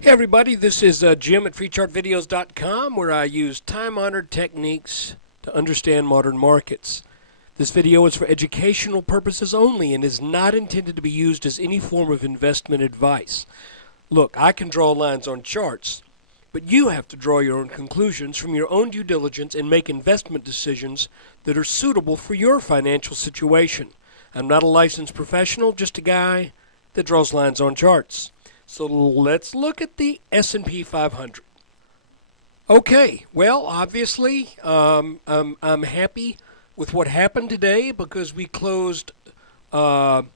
Hey everybody, this is Jim at FreeChartVideos.com, where I use time-honored techniques to understand modern markets. This video is for educational purposes only and is not intended to be used as any form of investment advice. Look, I can draw lines on charts, but you have to draw your own conclusions from your own due diligence and make investment decisions that are suitable for your financial situation. I'm not a licensed professional, just a guy that draws lines on charts. So let's look at the S&P 500. Okay, well, obviously, I'm happy with what happened today because we closed just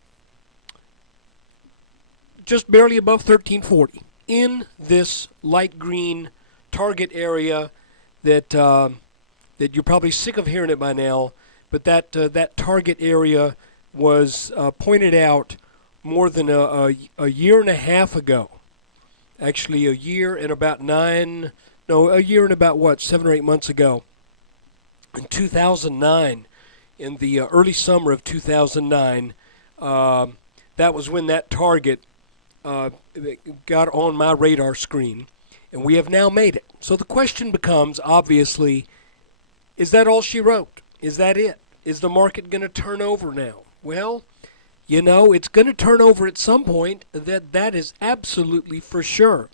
barely above 1340 in this light green target area that that you're probably sick of hearing it by now, but that target area was pointed out more than a year and a half ago. Actually, a year and about 7 or 8 months ago. In 2009, in the early summer of 2009, that was when that target got on my radar screen, and we have now made it. So the question becomes, obviously, is that all she wrote? Is that it? Is the market going to turn over now? Well, you know, it's going to turn over at some point. That is absolutely for sure.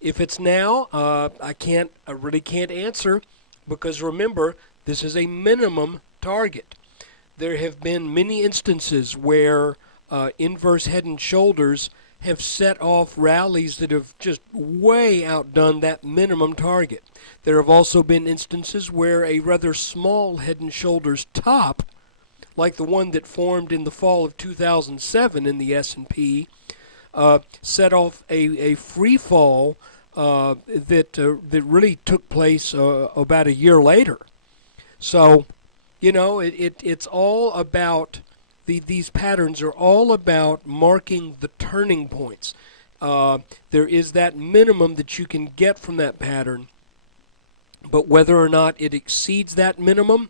If it's now, I really can't answer, because remember, this is a minimum target. There have been many instances where inverse head and shoulders have set off rallies that have just way outdone that minimum target. There have also been instances where a rather small head and shoulders top, like the one that formed in the fall of 2007 in the S&P, set off a free fall that really took place about a year later. So, you know, it's all about, these patterns are all about marking the turning points. There is that minimum that you can get from that pattern, but whether or not it exceeds that minimum,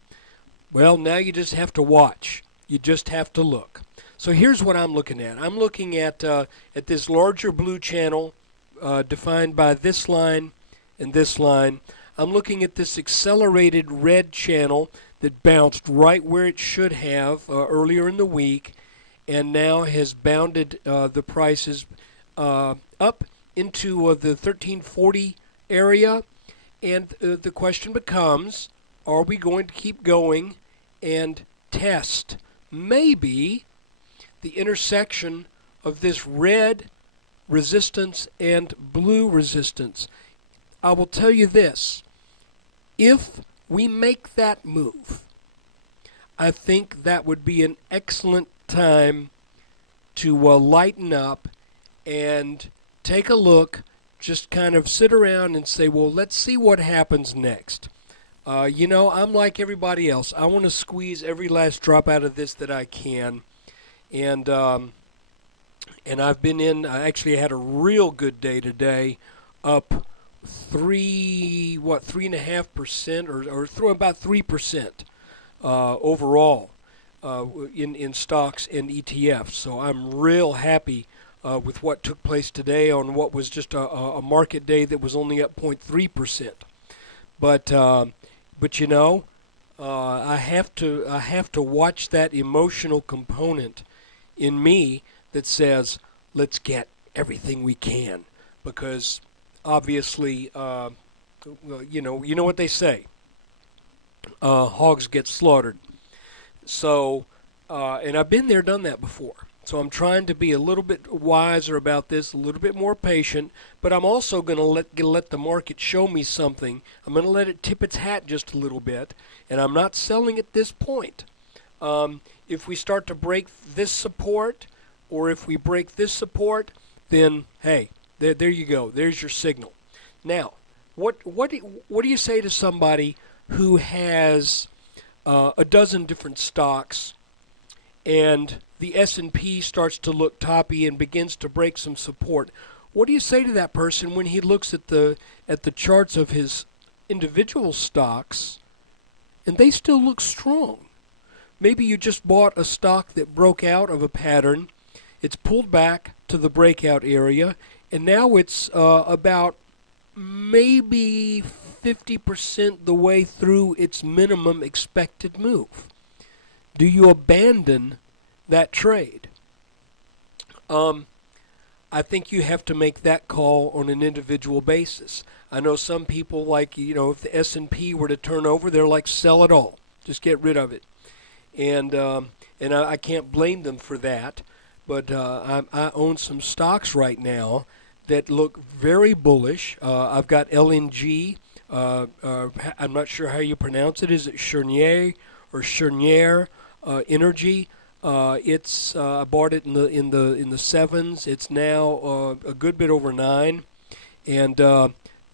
well, now you just have to watch. You just have to look. So here's what I'm looking at. I'm looking at this larger blue channel defined by this line and this line. I'm looking at this accelerated red channel that bounced right where it should have earlier in the week, and now has bounded the prices up into the 1340 area. And the question becomes, are we going to keep going and test maybe the intersection of this red resistance and blue resistance? I will tell you this: if we make that move, I think that would be an excellent time to lighten up and take a look, just kind of sit around and say, well, let's see what happens next. You know, I'm like everybody else. I want to squeeze every last drop out of this that I can. And I've been in, I actually had a real good day today, up 3.5% or through about 3% overall in stocks and ETFs. So I'm real happy with what took place today on what was just a market day that was only up 0.3%. But you know, I have to watch that emotional component in me that says, let's get everything we can, because obviously, you know what they say, hogs get slaughtered. So, and I've been there, done that before. So I'm trying to be a little bit wiser about this, a little bit more patient, but I'm also going to let the market show me something. I'm going to let it tip its hat just a little bit, and I'm not selling at this point. If we start to break this support, or if we break this support, then hey, there you go. There's your signal. Now, what do you say to somebody who has a dozen different stocks, and the S&P starts to look toppy and begins to break some support? What do you say to that person when he looks at the charts of his individual stocks and they still look strong? Maybe you just bought a stock that broke out of a pattern. It's pulled back to the breakout area, and now it's about maybe 50% the way through its minimum expected move. Do you abandon that trade? I think you have to make that call on an individual basis. I know some people like, if the S&P were to turn over, they're like, sell it all. Just get rid of it. And I can't blame them for that. But I own some stocks right now that look very bullish. I've got LNG. I'm not sure how you pronounce it. Is it Cheniere or Cheniere Energy? I bought it in the sevens. It's now a good bit over 9, and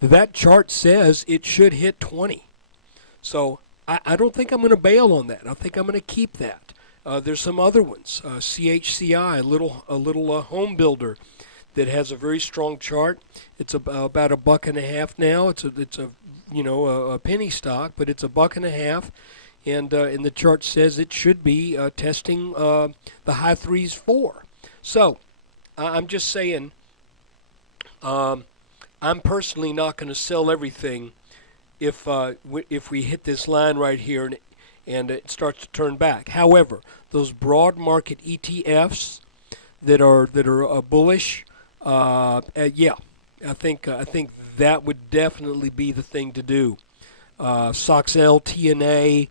that chart says it should hit 20. So I don't think I'm going to bail on that. I think I'm going to keep that. There's some other ones. CHCI, a little home builder that has a very strong chart. It's about $1.50 now. It's a penny stock, but it's $1.50. And the chart says it should be testing the high 3s 4. So I'm just saying, I'm personally not going to sell everything if we hit this line right here and it starts to turn back. However, those broad market ETFs that are bullish, yeah, I think that would definitely be the thing to do. SOXL, TNA.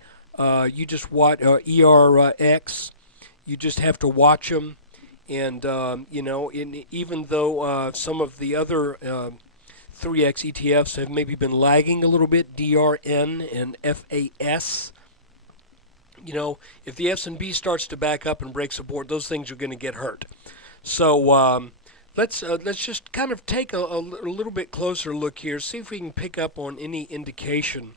You just watch ERX. You just have to watch them, and even though some of the other 3X ETFs have maybe been lagging a little bit, DRN and FAS. If the S&P starts to back up and break support, those things are going to get hurt. So let's just kind of take a little bit closer look here, see if we can pick up on any indication.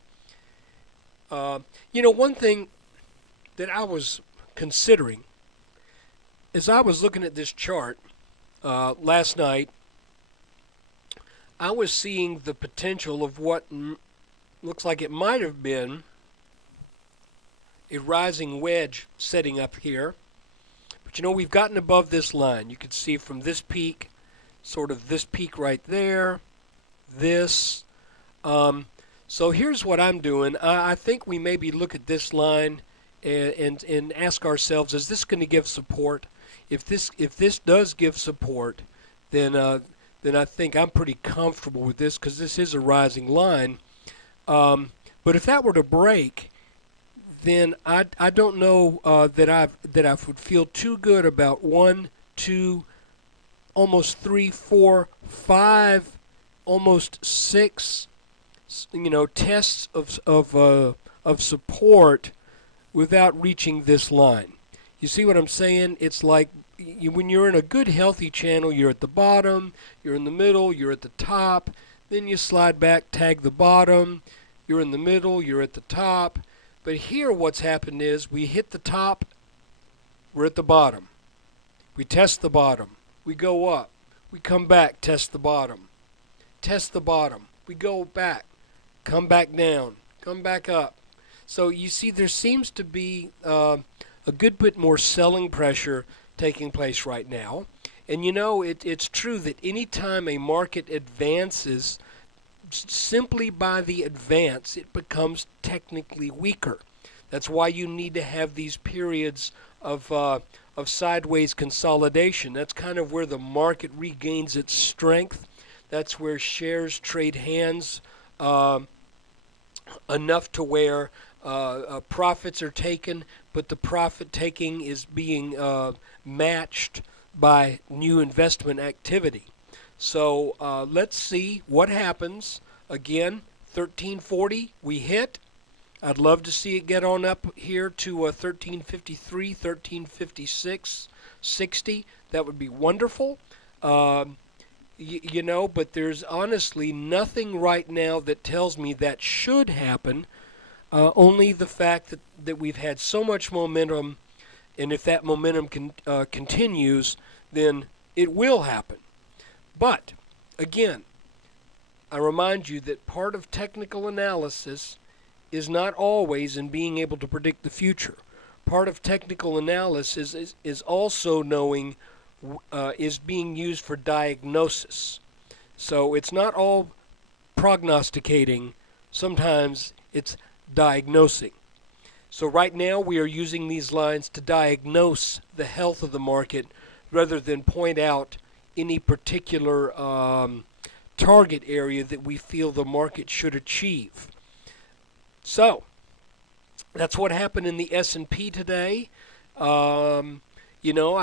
One thing that I was considering as I was looking at this chart last night, I was seeing the potential of what looks like it might have been a rising wedge setting up here. But we've gotten above this line. You can see from this peak, sort of this peak right there, this. So here's what I'm doing. I think we maybe look at this line and ask ourselves, is this going to give support? If this does give support, then I think I'm pretty comfortable with this because this is a rising line. But if that were to break, then I don't know that I would feel too good about 1, 2, almost 3, 4, 5, almost 6, tests of support without reaching this line. You see what I'm saying? It's like when you're in a good healthy channel, you're at the bottom, you're in the middle, you're at the top, then you slide back, tag the bottom, you're in the middle, you're at the top. But here what's happened is we hit the top, we're at the bottom. We test the bottom, we go up, we come back, test the bottom, we go back, come back down, come back up. So you see there seems to be a good bit more selling pressure taking place right now. And it's true that any time a market advances, simply by the advance, it becomes technically weaker. That's why you need to have these periods of sideways consolidation. That's kind of where the market regains its strength. That's where shares trade hands enough to where profits are taken, but the profit taking is being matched by new investment activity. So let's see what happens. Again, 1340 we hit. I'd love to see it get on up here to 1353, 1356, 60. That would be wonderful. But there's honestly nothing right now that tells me that should happen. Only the fact that we've had so much momentum, and if that momentum continues, then it will happen. But, again, I remind you that part of technical analysis is not always in being able to predict the future. Part of technical analysis is also knowing, is being used for diagnosis. So it's not all prognosticating. Sometimes it's diagnosing. So right now we are using these lines to diagnose the health of the market rather than point out any particular target area that we feel the market should achieve. So that's what happened in the S&P today. I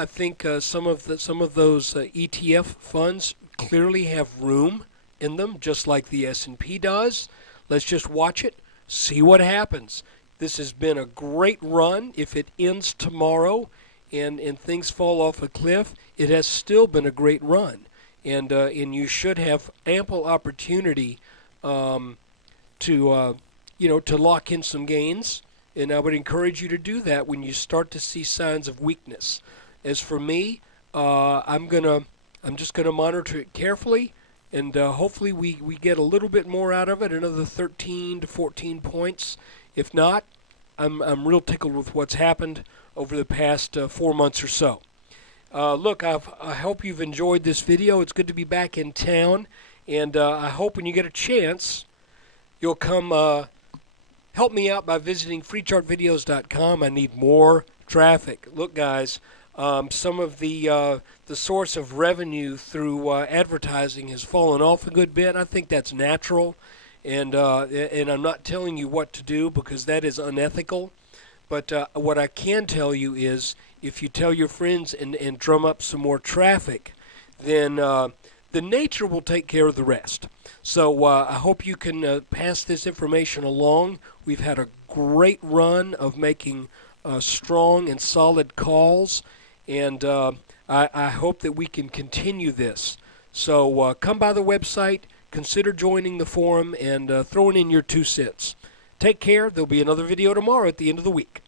think some of those ETF funds clearly have room in them, just like the S&P does. Let's just watch it, see what happens. This has been a great run. If it ends tomorrow and things fall off a cliff, it has still been a great run. And you should have ample opportunity to lock in some gains. And I would encourage you to do that when you start to see signs of weakness. As for me, I'm just gonna monitor it carefully, and hopefully we get a little bit more out of it, another 13 to 14 points. If not, I'm real tickled with what's happened over the past 4 months or so. Look, I hope you've enjoyed this video. It's good to be back in town, and I hope when you get a chance, you'll come help me out by visiting freechartvideos.com. I need more traffic. Look, guys, some of the source of revenue through advertising has fallen off a good bit. I think that's natural, and I'm not telling you what to do because that is unethical. But what I can tell you is, if you tell your friends and drum up some more traffic, then the nature will take care of the rest. So I hope you can pass this information along. We've had a great run of making strong and solid calls, and I hope that we can continue this. So come by the website, consider joining the forum, and throwing in your 2 cents. Take care. There'll be another video tomorrow at the end of the week.